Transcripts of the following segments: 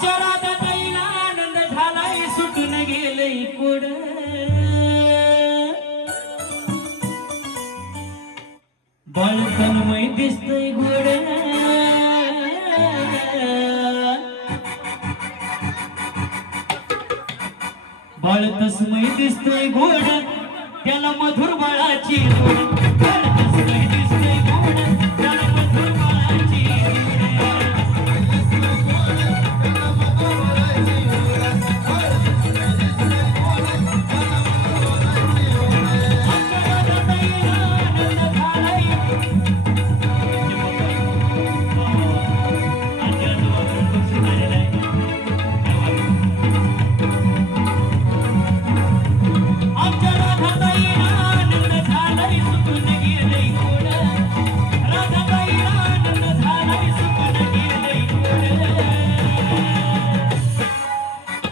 आमच्या राधाताईला आनंद झालाय सुटून गेलंय कोड बाळतन्मय दिसतंय घोड बाळतस्मय दिसतंय घोड त्याला मधुर बाळाची जोड बाळतस्मय दिसतंय घोड त्याला मधुर बाळाची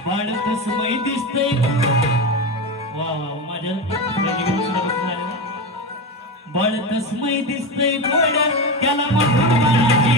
बाळतस्मय दिसतंय घोड त्याला मधुर बाळाची जोड बाळतस्मय दिसतंय घोड त्याला मधुर बाळाची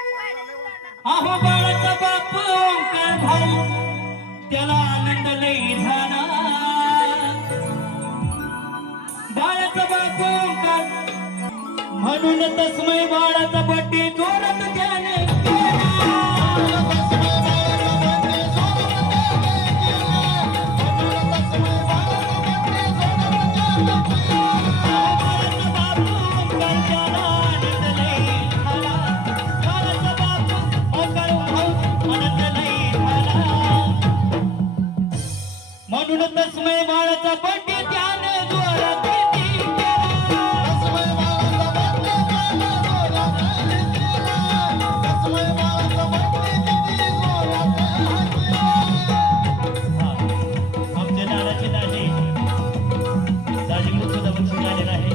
अहो बाळाचा बाप ओंकार भाऊ त्याला आनंद लई झाला बाळाचा बाप ओंकार म्हणून तस्मै बाळाचा बड्डे जोरात त्याने म्हणून तस्मै बाळाचा बड्डे त्याने जोरात आमच्या दादाचे दाजीकडून सुद्धा बक्षीस आलेलं आहे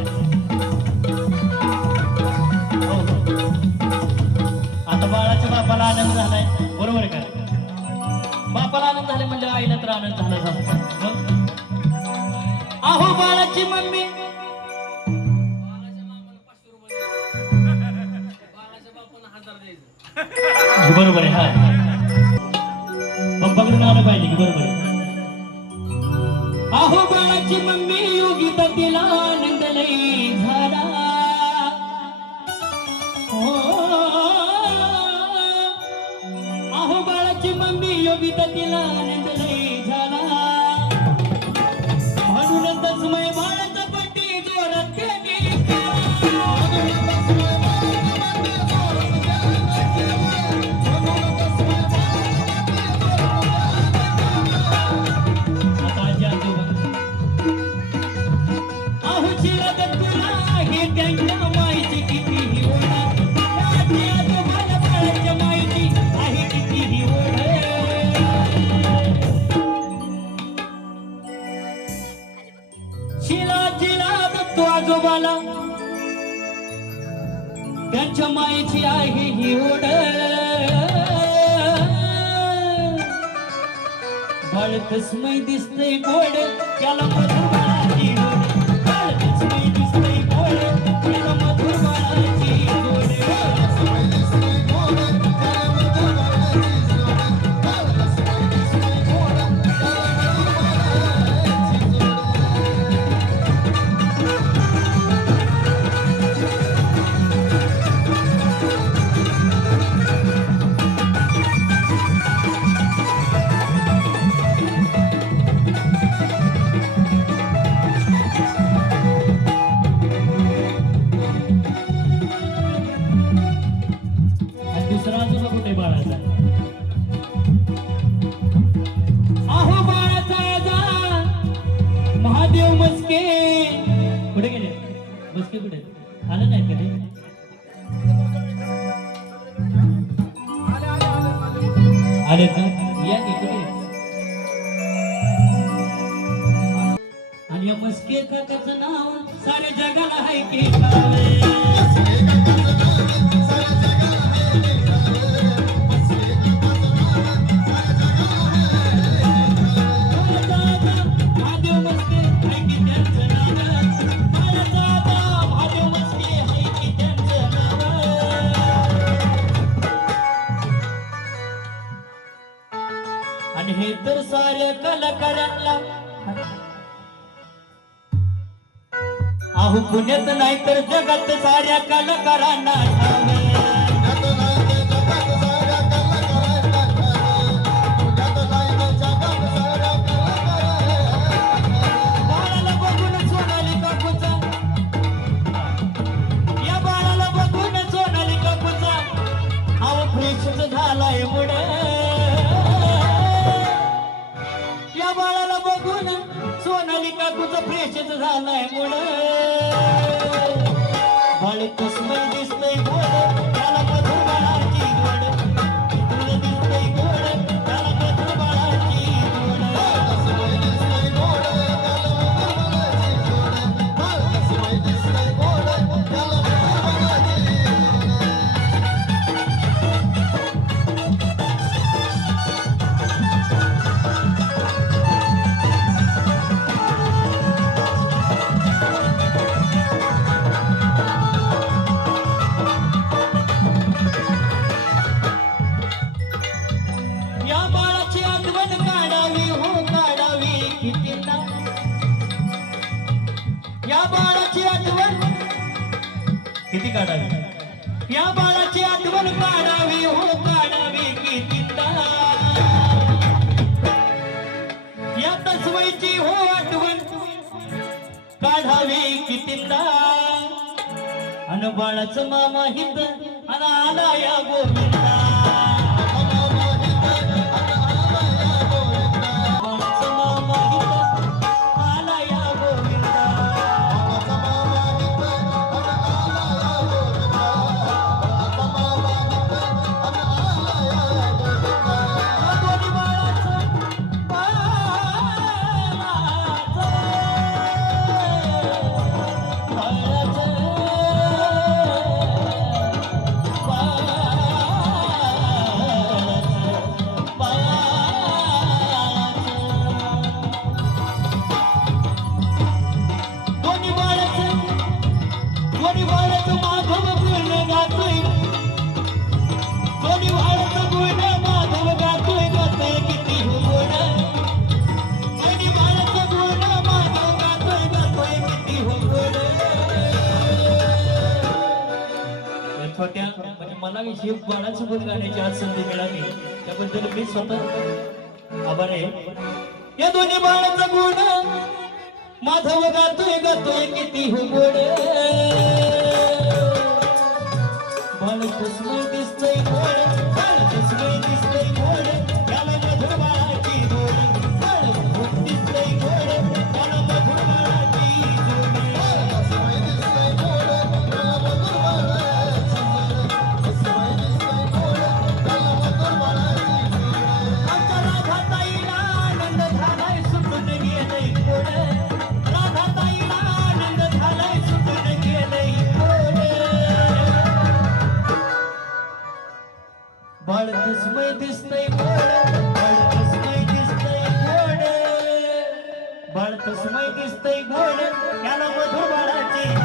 आता बाळाच्या बापाला आनंद झालाय बरोबर का बापाला आनंद झाले म्हणजे आईला तर आनंद झाला अहो बाळाची मम्मी बरोबर आहे हा पप्पाकडून आलं पाहिजे की बरोबर आहे अहो बाळाची मम्मी योगिता तिला आनंद लई झाला अहो बाळाची मम्मी योगिता तिला आनंद लई झाला म्हणून तस्मै बाळाचा बड्डे जोरात त्याने अहो चिराग तुला हे त्यांच्या माईची किती ओढ तुम्हाला बाळाच्या माईची आहे किती ओढ शिला दत्तो आजोबाला त्यांच्या मायेची आहे ही ओढ बाळतस्मै दिसतंय गोड त्याला मधुर बाळाची जोड बाळतस्मै दिसतंय गोड त्याला मधुर बाळाची जोड इकडे आलं नाही कधी आले का या इकडे आणि या मस्के काकाचं नाव साऱ्या जगाला आहे की आणि हे तर साऱ्या कलाकारांना अहो पुण्यात नाही तर जगात साऱ्या कलाकारांना बाळाला बघून सोनाली काकूचा या बाळाला बघून सोनाली काकूचा अहो फ्रेशच झालाय मुळे या बाळाला बघून सोनाली काकूचा फ्रेशच झालाय मुळे बाळ कसमय दिसतंय गोड त्याला मधुर बाळाची गोड तुला दिसतंय गोड त्याला मधुर बाळाची गोड कसमय दिसतंय गोड कसमय दिसतंय गोड त्याला मधुर बाळाची या बाळाची आठवण काढावी हो काढावी कितीदा या बाळाची आठवण किती काढावी या बाळाची आठवण काढावी हो काढावी कितीदा या तसवईची हो आठवण काढावी कितीदा अन बाळाचं मामा हित अन आला या गोविंदा छोट्या म्हणजे मला विषयी बाळासोबत गाण्याची आज संधी मिळाली त्याबद्दल मी स्वतः आभार आहे या दोन्ही बाळाचा गुण माधव गातोय गातोय किती हो गोड बाळ कसमय दिसतंय गोड बाळ कसमय दिसतंय गोड त्याला मधुर बाळाची गोड बाळ दिसतंय गोड त्याला मधुर बाळाची गोड कसमय दिसतंय गोड त्याला मधुर बाळाची कसमय दिसतंय गोड त्याला मधुर बाळाची आमच्या राधाताईला आनंद झालाय सुटून गेलंय गोड राधाताईला आनंद झालाय सुटून गेलंय गोड बाळ कसमय दिसतंय गोड बाळ कसमय दिसतंय गोड बाळ कसमय दिसतंय गोड याला मधुर बाळाची